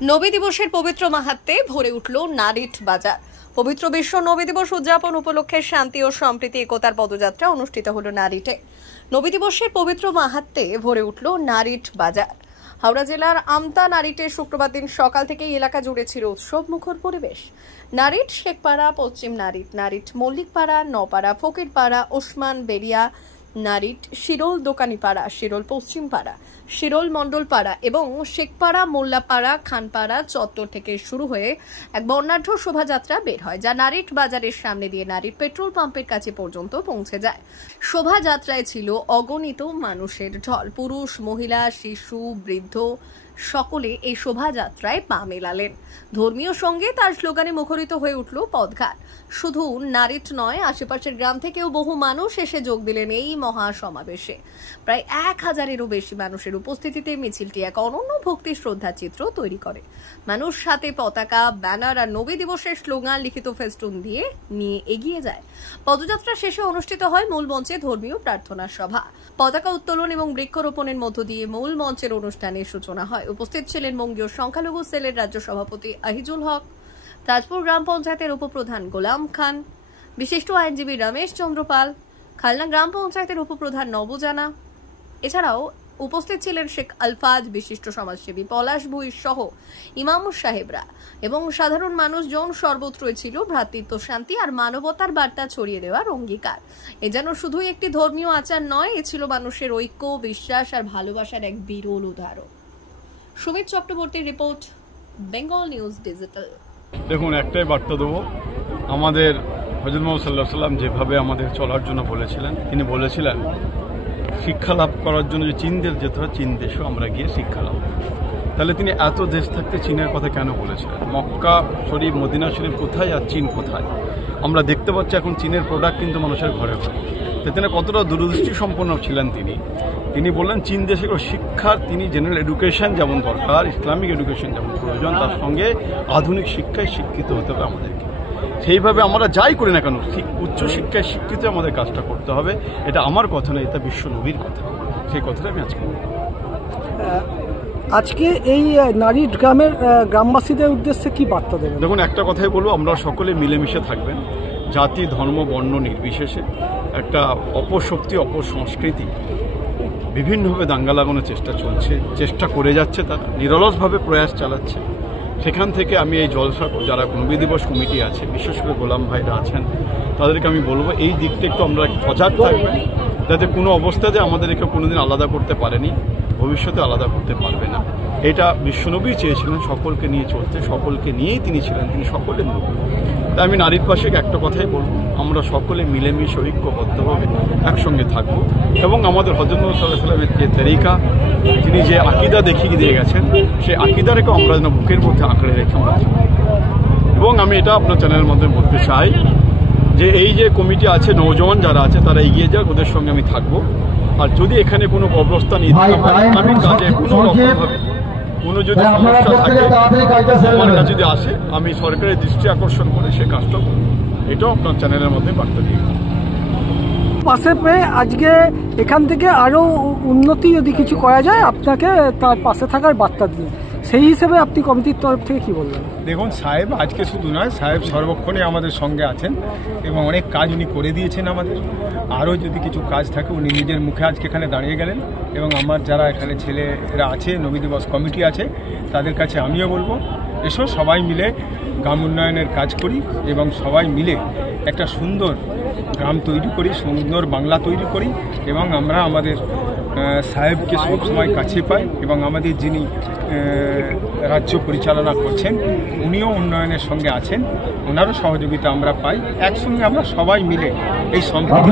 নবী দিবসের পবিত্র মাহাত্ম্যে ভরে উঠল নারিট বাজার। পবিত্র বিশ্ব নবী দিবস উদযাপন উপলক্ষে শান্তি ও সম্প্রীতি একতার পদযাত্রা অনুষ্ঠিত হল নারিটে। নবী দিবসের পবিত্র মাহাত্ম্যে ভরে উঠল নারিট বাজার। হাওড়া জেলার আমতা নারিটে শুক্রবার দিন সকাল থেকেই এলাকা জুড়ে ছিল উৎসব মুখর পরিবেশ। নারিট, শেখপাড়া, পশ্চিম নারিট, নারিট মল্লিকপাড়া, নপাড়া, ফকিরপাড়া, ওসমান বেরিয়া, নারিট, শিরোল দোকানিপাড়া, শিরোল পশ্চিম পাড়া, শিরোল মণ্ডলপাড়া এবং শেখপাড়া, মোল্লাপাড়া, খানপাড়া চত্বর থেকে শুরু হয়ে এক বর্ণাঢ্য শোভাযাত্রা বের হয়, যা নারিট বাজারের সামনে দিয়ে নারিট পেট্রোল পাম্পের কাছে পর্যন্ত পৌঁছে যায়। শোভাযাত্রায় ছিল অগণিত মানুষের ঢল। পুরুষ, মহিলা, শিশু, বৃদ্ধ সকলে এই শোভাযাত্রায় পা মেলালেন। ধর্মীয় সঙ্গীত আর স্লোগানে মুখরিত হয়ে উঠল পথঘাট। শুধু নারিট নয়, আশেপাশের গ্রাম থেকেও বহু মানুষ এসে যোগ দিলেন এই মহা সমাবেশে। প্রায় 1000-এরও বেশি মানুষের উপস্থিতিতে মিছিলটি এক অনন্য ভক্তি শ্রদ্ধা চিত্র তৈরি করে। মানুষ হাতে পতাকা, ব্যানার আর নবী দিবসের স্লোগান লিখিত ফেস্টুন দিয়ে নিয়ে এগিয়ে যায়। পদযাত্রা শেষে অনুষ্ঠিত হয় মূল মঞ্চে ধর্মীয় প্রার্থনা সভা। পতাকা উত্তোলন এবং বৃক্ষরোপণের মধ্য দিয়ে মূল মঞ্চের অনুষ্ঠানের সূচনা হয়। উপস্থিত ছিলেন বঙ্গীয় সংখ্যালঘু সেলের রাজ্য সভাপতি আহিজুল হক, তাজপুর গ্রাম পঞ্চায়েতের উপপ্রধান গোলাম খান, বিশিষ্ট আইনজীবী রমেশ চন্দ্র পাল, খালনা গ্রাম পঞ্চায়েতের উপপ্রধান নবজানা। এছাড়াও উপস্থিত ছিলেন শেখ আলফাজ, বিশিষ্ট সমাজসেবী পলাশ ভুঁই সহ ইমাম সাহেবরা এবং সাধারণ মানুষজন। সর্বত্রই ছিল ভ্রাতৃত্ব, শান্তি আর মানবতার বার্তা ছড়িয়ে দেওয়ার অঙ্গীকার। এ যেন শুধুই একটি ধর্মীয় আচার নয়, এ ছিল মানুষের ঐক্য, বিশ্বাস আর ভালোবাসার এক বিরল উদাহরণ। সুমিত চক্রবর্তীর রিপোর্ট, বেঙ্গল নিউজ ডিজিটাল। দেখুন, একটাই বার্তা দেবো, আমাদের হযরত মুহাম্মদ সাল্লাল্লাহু আলাইহি ওয়াসাল্লাম যেভাবে আমাদের চলার জন্য বলেছিলেন, তিনি বলেছিলেন শিক্ষা লাভ করার জন্য যে চীন দেশ যেতে হয়, চীন দেশেও আমরা গিয়ে শিক্ষা লাভ। তাহলে তিনি এত দেশ থাকতে চীনের কথা কেন বলেছিলেন? মক্কা শরীফ, মদিনা শরীফ কোথায় আর চীন কোথায়? আমরা দেখতে পাচ্ছি এখন চীনের প্রোডাক্ট কিন্তু মানুষের ঘরে ঘরে। তিনি কতটা দূরদৃষ্টি সম্পন্ন ছিলেন তিনি বললেন চীন দেশে শিক্ষার তিনি জেনারেল এডুকেশন যেমন দরকার, ইসলামিক এডুকেশন যেমন প্রয়োজন, তার সঙ্গে আধুনিক শিক্ষায় শিক্ষিত হতে হবে আমাদেরকে। সেইভাবে আমরা যাই করি না কেন, উচ্চ শিক্ষায় শিক্ষিত আমাদের কাজটা করতে হবে। এটা আমার কথা নয়, এটা বিশ্ব নবীর কথা। সেই কথাটা আমি আজকে বলব। আজকে এই নারিট গ্রামের গ্রামবাসীদের উদ্দেশ্যে কি বার্তা দেবেন? দেখুন, একটা কথাই বলবো, আমরা সকলে মিলেমিশে থাকবেন, জাতি, ধর্ম, বর্ণ নির্বিশেষে। একটা অপশক্তি, অপসংস্কৃতি বিভিন্নভাবে দাঙ্গা লাগানোর চেষ্টা করে যাচ্ছে, তারা নিরলসভাবে প্রয়াস চালাচ্ছে। সেখান থেকে আমি এই জলসা যারা নবী দিবস কমিটি আছে, বিশেষ করে গোলাম ভাইরা আছেন, তাদেরকে আমি বলবো এই দিকটা একটু আমরা সজাগ থাকবেন, যাতে কোনো অবস্থাতে আমাদের একে কোনোদিন আলাদা করতে পারেনি, ভবিষ্যতে আলাদা করতে পারবে না। এটা বিশ্বনবী চেয়েছিলেন সকলকে নিয়ে চলতে, সকলকে নিয়েই তিনি ছিলেন, তিনি সকলের নবী। তাই আমি নারীবাসীকে একটা কথাই বলবো, আমরা সকলে মিলেমিশে ঐক্যবদ্ধভাবে একসঙ্গে থাকবো এবং আমাদের হযরত মুহাম্মদ সাল্লাল্লাহু আলাইহি ওয়াসাল্লামের যে তরিকা, তিনি যে আকীদা দেখিয়ে দিয়ে গেছেন, সেই আকীদাটাকে আমরা যেন বুকের মধ্যে আঁকড়ে রেখে আমরা। এবং আমি এটা আপনার চ্যানেলের মাধ্যমে বলতে চাই যে এই যে কমিটি আছে, নওজওয়ান যারা আছে, তারা এগিয়ে যাক, ওদের সঙ্গে আমি থাকবো। আর যদি এখানে কোনো অবস্থান ইসলামিক কাজে কোনো রকমভাবে কোনো যদি সমস্যা থাকে, আমার কাছে যদি আসে, আমি সরকারের দৃষ্টি আকর্ষণ করে সে কাজটা করব। এটাও আপনার চ্যানেলের মধ্যে বার্তা দিয়ে পাশে পেয়ে আজকে এখান থেকে আরো উন্নতি যদি কিছু করা যায়, আপনাকে তার পাশে থাকার বার্তা দিয়ে, সেই হিসেবে আপনি কমিটির তরফ থেকে কি বলবেন? দেখুন, সাহেব আজকে শুধু নয়, সাহেব সর্বক্ষণে আমাদের সঙ্গে আছেন এবং অনেক কাজ উনি করে দিয়েছেন আমাদের। আরও যদি কিছু কাজ থাকে, উনি নিজের মুখে আজকে এখানে দাঁড়িয়ে গেলেন। এবং আমার যারা এখানে ছেলেরা আছে, নবী দিবস কমিটি আছে, তাদের কাছে আমিও বলবো, এসো সবাই মিলে গ্রাম উন্নয়নের কাজ করি এবং সবাই মিলে একটা সুন্দর গ্রাম তৈরি করি, সুন্দর বাংলা তৈরি করি এবং আমরা আমাদের সাহেবকে সবসময় কাছে পাই এবং আমাদের যিনি রাজ্য পরিচালনা করছেন, উনিও উন্নয়নের সঙ্গে আছেন, ওনারও সহযোগিতা আমরা পাই। একসঙ্গে আমরা সবাই মিলে এই সম্প্রীতি